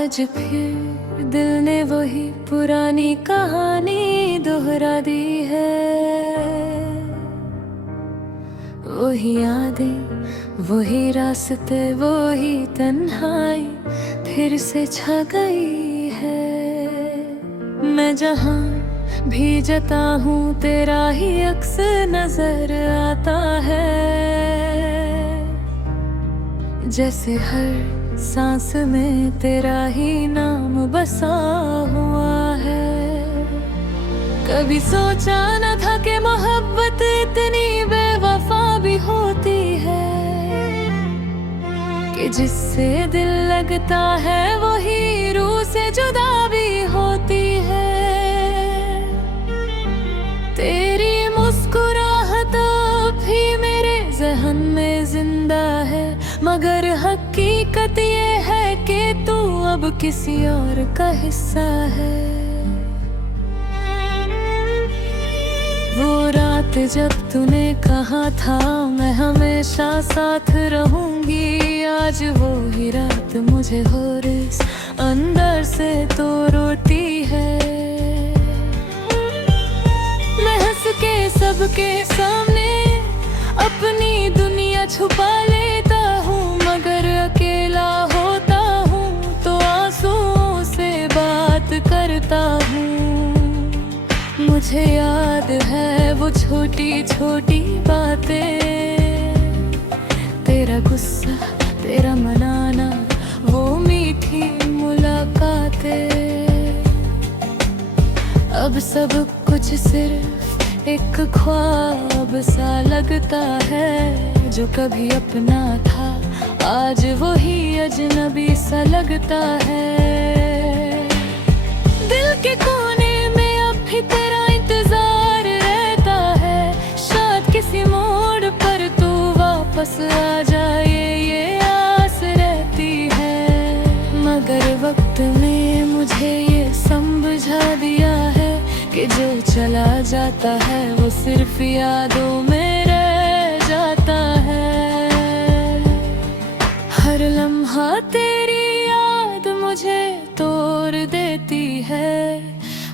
आज फिर दिल ने वही पुरानी कहानी दोहरा दी है। वही यादें, वही रास्ते, वही तन्हाई फिर से छा गई है। मैं जहाँ भी जाता हूँ तेरा ही अक्स नजर आता है। जैसे हर सांस में तेरा ही नाम बसा हुआ है। कभी सोचा न था कि मोहब्बत इतनी बेवफा भी होती है, कि जिससे दिल लगता है वही रूह से जुदा भी होती है। तेरी मुस्कुराहट भी मेरे ज़हन में जिंदा है, मगर हकीकत ये है कि तू अब किसी और का हिस्सा है। वो रात जब तूने कहा था मैं हमेशा साथ रहूंगी, आज वो ही रात मुझे होश अंदर से तो रोती है। मैं हंस के सबके सामने अपनी दुनिया छुपा लेता हूँ, मगर अकेला होता हूँ तो आंसुओं से बात करता हूँ। मुझे याद है वो छोटी छोटी बातें, तेरा गुस्सा, तेरा मनाना, वो मीठी मुलाकातें। अब सब कुछ सिर्फ एक ख्वाब सा लगता है, जो कभी अपना था आज वो ही अजनबी सा लगता है। दिल के कोने में अब भी तेरा इंतजार रहता है, शायद किसी मोड़ पर तू वापस आ जाए ये आस रहती है। मगर वक्त ने मुझे ये समझा दिया है कि जो चला जाता है वो सिर्फ यादों में रह जाता है। हर लम्हा तेरी याद मुझे तोड़ देती है,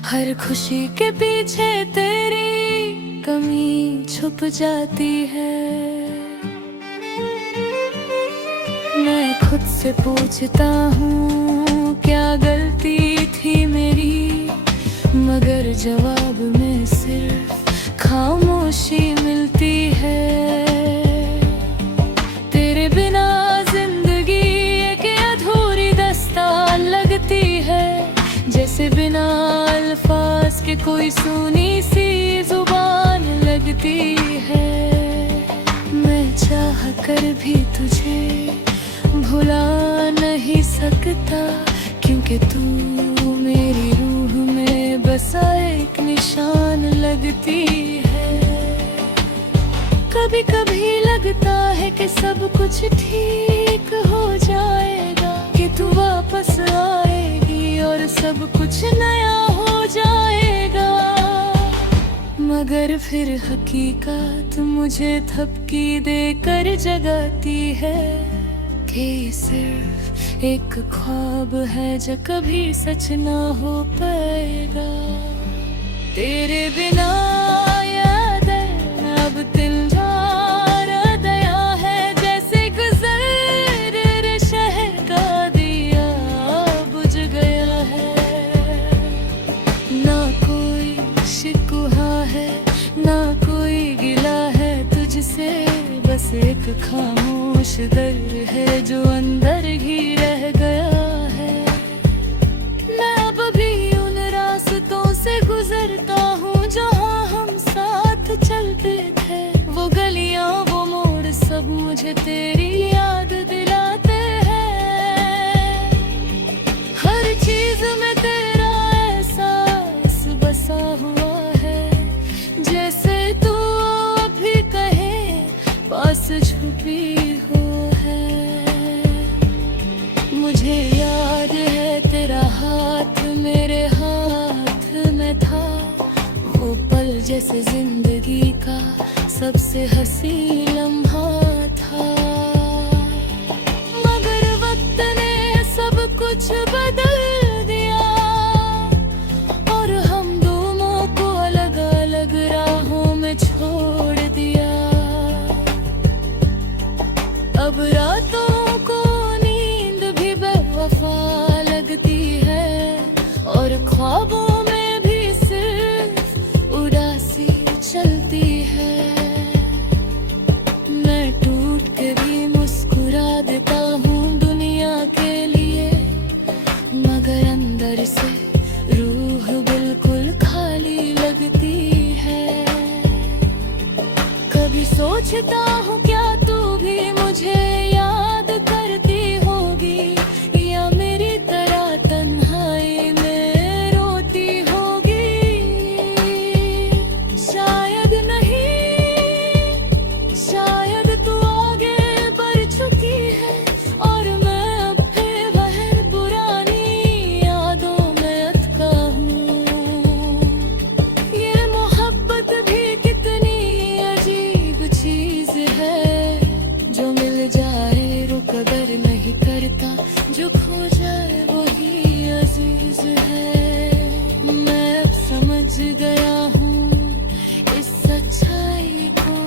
हर खुशी के पीछे तेरी कमी छुप जाती है। मैं खुद से पूछता हूँ क्या गलती थी मेरी, मगर जवाब में सिर्फ खामोशी मिलती है। तेरे बिना जिंदगी एक अधूरी दास्तान लगती है, जैसे बिना अल्फाज के कोई सुनी सी जुबान लगती है। मैं चाह कर भी तुझे भुला नहीं सकता, क्योंकि तू मेरी रूह में बसा एक निशान लगती है। कभी कभी लगता है कि सब कुछ ठीक हो जाएगा, कि तू वापस आएगी और सब कुछ नया हो जाएगा। मगर फिर हकीकत मुझे थपकी देकर जगाती है कि सिर्फ एक ख्वाब है जो कभी सच ना हो पाएगा। तेरे बिना याद है अब दिल जारा दया है, जैसे गुजर शहर का दिया बुझ गया है। ना कोई शिकवा है ना कोई गिला है तुझसे, बस एक खामोश दर्द है जो अंदर ही रह गया है। मैं अब भी उन रास्तों से गुजरता हूँ जहाँ हम साथ चलते थे, वो गलियाँ वो मोड़ सब मुझे तेरी याद दिलाते हैं। हर चीज में तेरा एहसास बसा हुआ है, जैसे तू अभी कहे पास छुपी हो है। मुझे याद है तेरा हाथ मेरे हाथ में था, वो पल जैसे जिंदगी का सबसे हंसी लम्हा था। मगर वक्त ने सब कुछ कुछ बदल दिया और हम दोनों को अलग अलग राहों में छोड़ दिया। अब रातों को नींद भी बेवफा लगती है और ख्वाबों में भी सिर्फ उदासी चलती है। मैं टूट के भी मुस्कुरा देता हूँ दुनिया के लिए, मगर अंदर से रूह बिल्कुल खाली लगती है। कभी सोचता हूँ क्या तू भी मुझे याद करती होगी, या मेरी तरह तन्हाई में रोती होगी। शायद नहीं, शायद तू आगे बढ़ चुकी है और मैं अब भी वह पुरानी यादों में अटका हूँ। ये मोहब्बत भी कितनी अजीब चीज है, जो मिल जाए वो कदर नहीं करता, जो खो जाए वही अजीज है। मैं अब समझ गया हूँ इस सच्चाई को,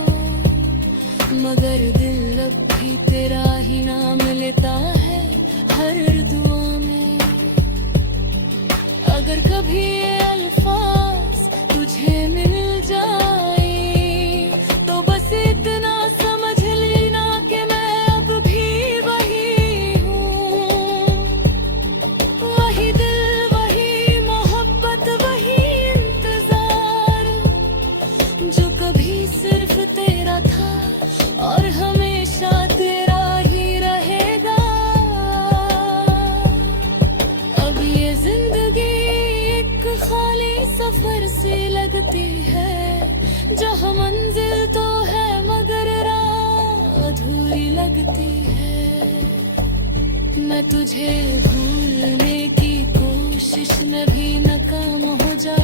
मगर दिल अब भी तेरा ही नाम लेता है हर दुआ में। अगर कभी ये अल्फाज तुझे मिल जाए तो बस इतना समझ लेना कि मैं अब भी वही हूँ। वही दिल, वही मोहब्बत, वही इंतजार, जो कभी सिर्फ तेरा था और हमेशा तेरा ही रहेगा। अब ये जिंदगी एक खाली सफर सी लगती है, जहाँ मंजिल तो है मगर राह अधूरी लगती है। मैं तुझे भूलने की कोशिश में भी नाकाम हो जा